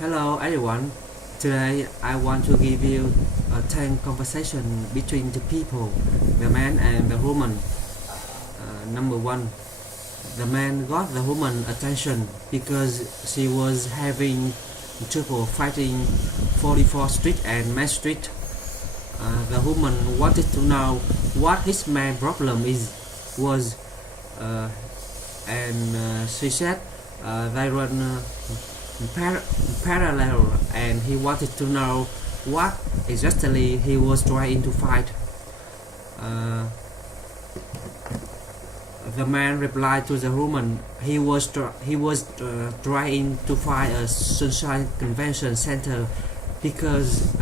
Hello everyone. Today I want to give you a 10 conversation between two people, the man and the woman. Number one, the man got the woman attention because she was having trouble fighting 44th Street and Main Street. The woman wanted to know what his main problem was, uh, and she said they run par- parallel, and he wanted to know what exactly he was trying to fight. Uh, the man replied to the woman he was trying to find a Sunshine Convention Center because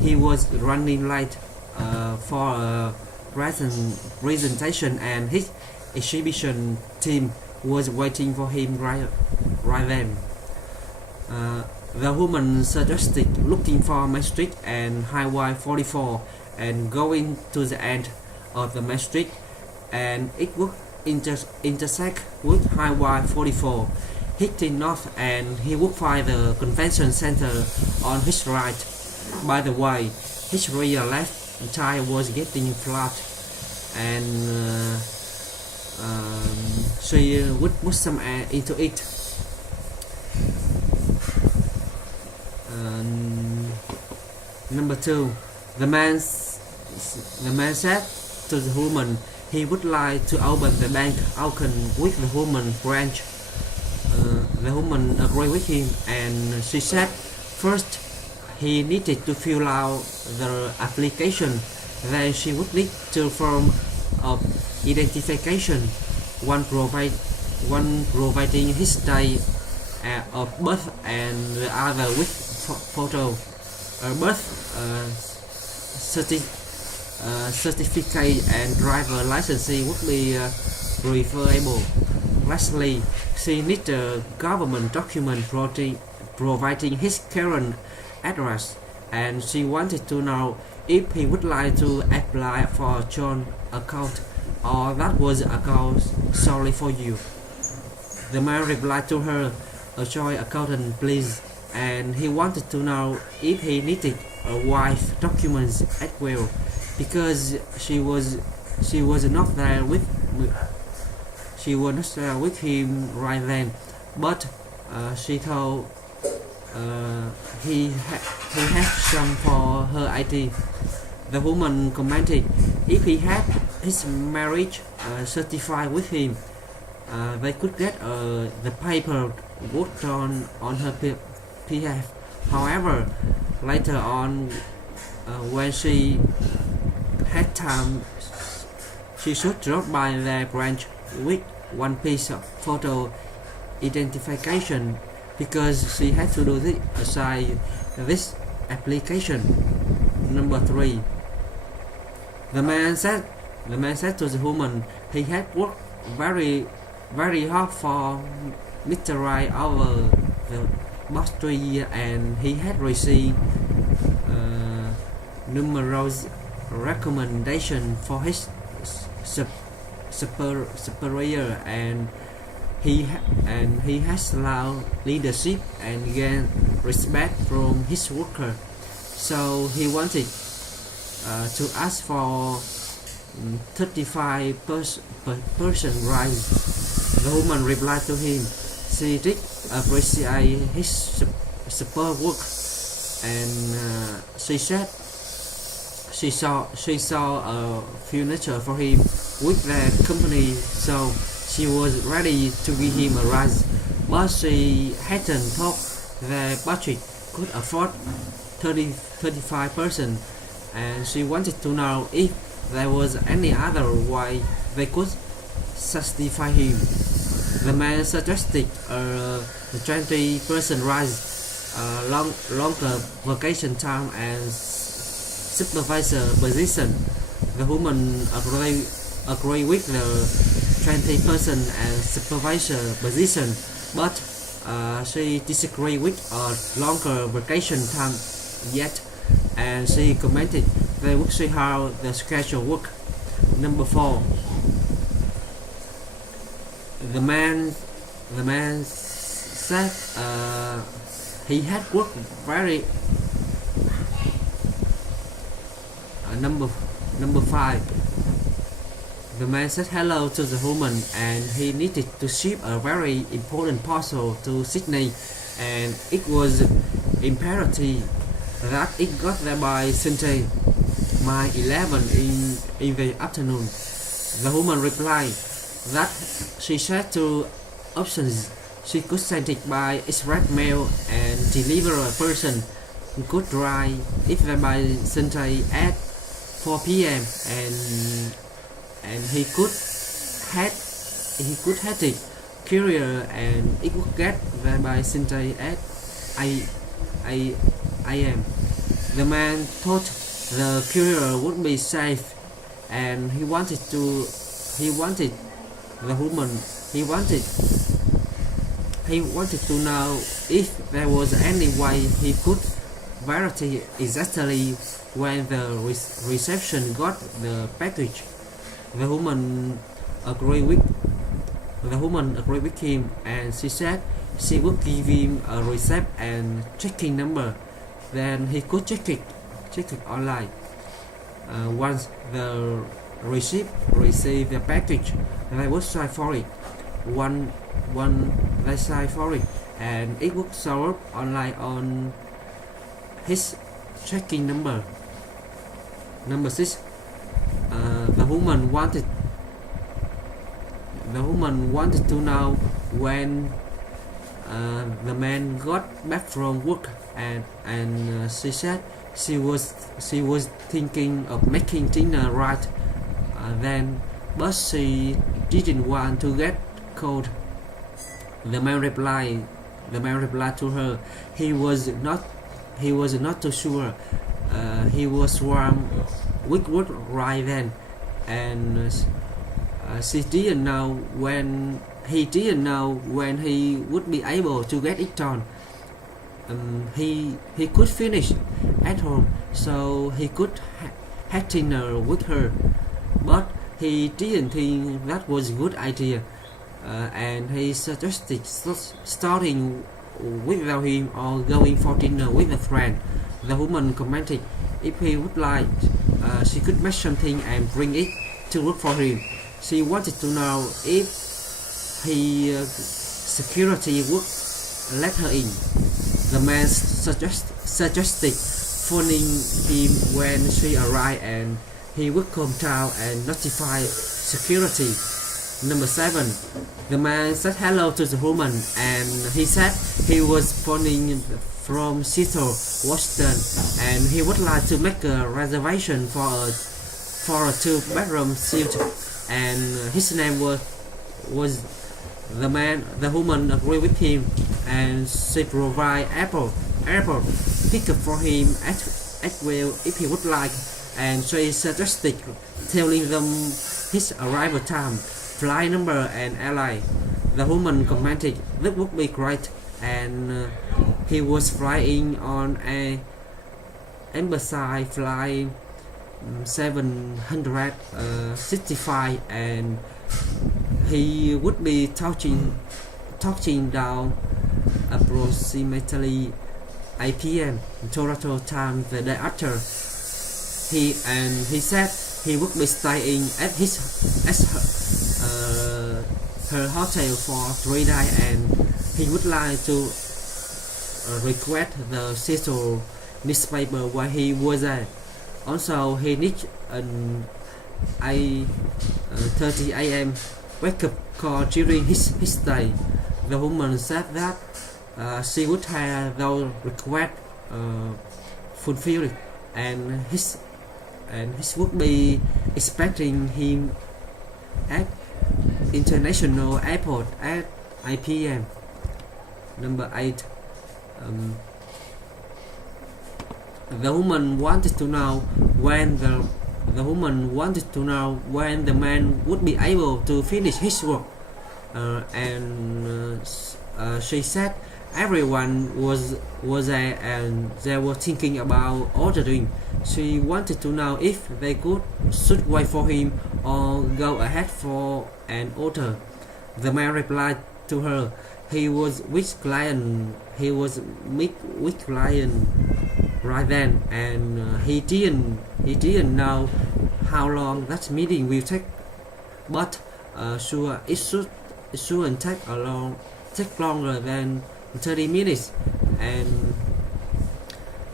he was running late for a presentation, and his exhibition team was waiting for him right then. The woman suggested looking for Main Street and Highway 44 and going to the end of the Main Street, and it would intersect with Highway 44, hitting north, and he would find the convention center on his right. By the way, his rear left tire was getting flat, and she would put some air into it. Number two, the man said to the woman he would like to open the bank account with the woman branch. The woman agreed with him, and she said first he needed to fill out the application. Then she would need two forms of identification, one providing his date of birth and the other with photo. Birth certificate and driver license would be preferable. Lastly, she needs a government document providing his current address, and she wanted to know if he would like to apply for a joint account or that was account solely for you. The man replied to her, a joint account please, and he wanted to know if he needed a wife documents as well because she was not there with him right then, but she told he had some for her ID. The woman commented if he had his marriage certified with him, they could get the paper worked on her behalf. However, later on, when she had time, she should drop by their branch with one piece of photo identification because she had to do this aside this application. Number three, the man said to the woman he had worked very hard for Mr. Right over the past 3 years, and he had received numerous recommendations for his superior, and he has allowed leadership and gained respect from his worker. So he wanted to ask for 35% rise. The woman replied to him she did appreciate his superb work, and she said she saw a future for him with the company, so she was ready to give him a rise. But she hadn't thought that Patrick could afford 35%, and she wanted to know if there was any other way they could satisfy him. The man suggested a 20% rise, longer vacation time, and supervisor position. The woman agreed with the 20% and supervisor position, but she disagreed with a longer vacation time yet, and she commented they would see how the schedule work. Number four, the man said He had worked very number 5. The man said hello to the woman and he needed to ship a very important parcel to Sydney, and it was imperative that it got there by Sunday, my 11 in the afternoon. The woman replied that she had two options. She could send it by express mail and deliver a person who could drive it there by Sunday at 4 p.m. and he could have it courier and it would get there by Sunday at 8 a.m. The man thought the courier would be safe, and he wanted the woman he wanted to know if there was any way he could verify exactly when the reception got the package. The woman agreed with him, and she said she would give him a receipt and tracking number. Then he could check it online. Once the received the package, they would sign for it. They sign for it, and it would show up online on his tracking number. Number 6. The woman wanted to know when the man got back from work, and she said she was thinking of making dinner right then, but she didn't want to get cold. The man replied to her he was not too sure. He was warm with work right then, and she didn't know when he would be able to get it done. He could finish at home, so he could have dinner with her, but he didn't think that was a good idea, and he suggested starting without him or going for dinner with a friend. The woman commented if he would like, she could make something and bring it to work for him. She wanted to know if security would let her in. The man suggested phoning him when she arrived, and he would come down and notify security. Number 7. The man said hello to the woman, and he said he was phoning from Seattle, Washington, and he would like to make a reservation for a 2-bedroom suite, and his name was the woman agreed with him, and she provided airport pickup for him as well if he would like, and she suggested telling them his arrival time, flight number and airline. The woman commented that would be great, and he was flying on a Embassy flight 765, and he would be touching down approximately 8 p.m. Toronto time the day after. He said he would be staying at her hotel for 3 days, and he would like to request the Seattle newspaper while he was there. Also, he needs an 8:30 a.m. wake-up call during his stay. The woman said that she would have those requests fulfilled, and his would be expecting him at International Airport at 8 p.m. Number 8. The woman wanted to know when the man would be able to finish his work, and she said everyone was there and they were thinking about ordering. She wanted to know if they should wait for him or go ahead for an order. The man replied to her He was with client right then, and he didn't know how long that meeting will take, but sure it shouldn't take longer than 30 minutes, and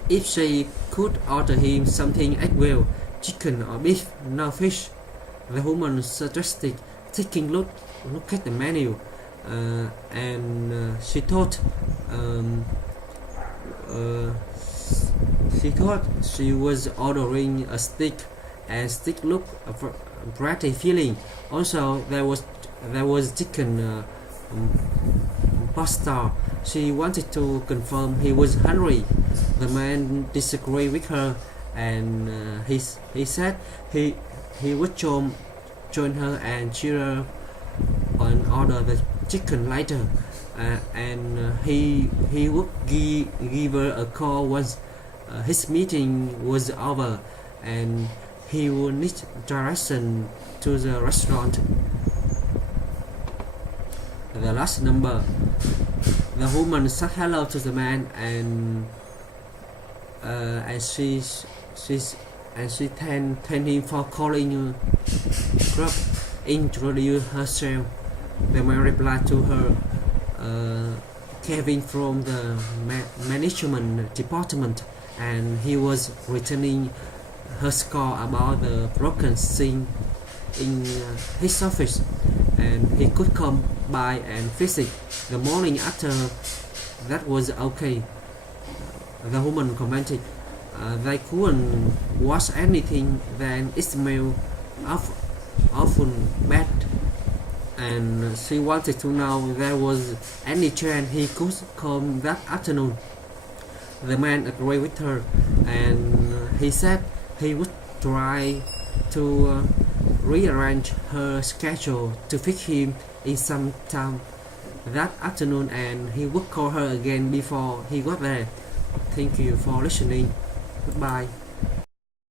if she could order him something as well, chicken or beef, no fish. The woman suggested taking look at the menu, and she thought she was ordering a steak, and steak looked pretty filling. Also, there was chicken pasta. She wanted to confirm he was hungry. The man disagreed with her, and he said he would join her and cheer her and order the chicken later, and he would give her a call once his meeting was over, and he would need direction to the restaurant. The last number. The woman said hello to the man, and she thanked him for calling Club, introduced herself. The man replied to her, Kevin from the management department, and he was returning her score about the broken sink in his office, and he could come by and fix it the morning after. That was okay. The woman commented, they couldn't wash anything, then it smelled often bad, and she wanted to know if there was any chance he could come that afternoon. The man agreed with her, and he said he would try to rearrange her schedule to fit him in some time that afternoon, and he would call her again before he got there. Thank you for listening. Goodbye.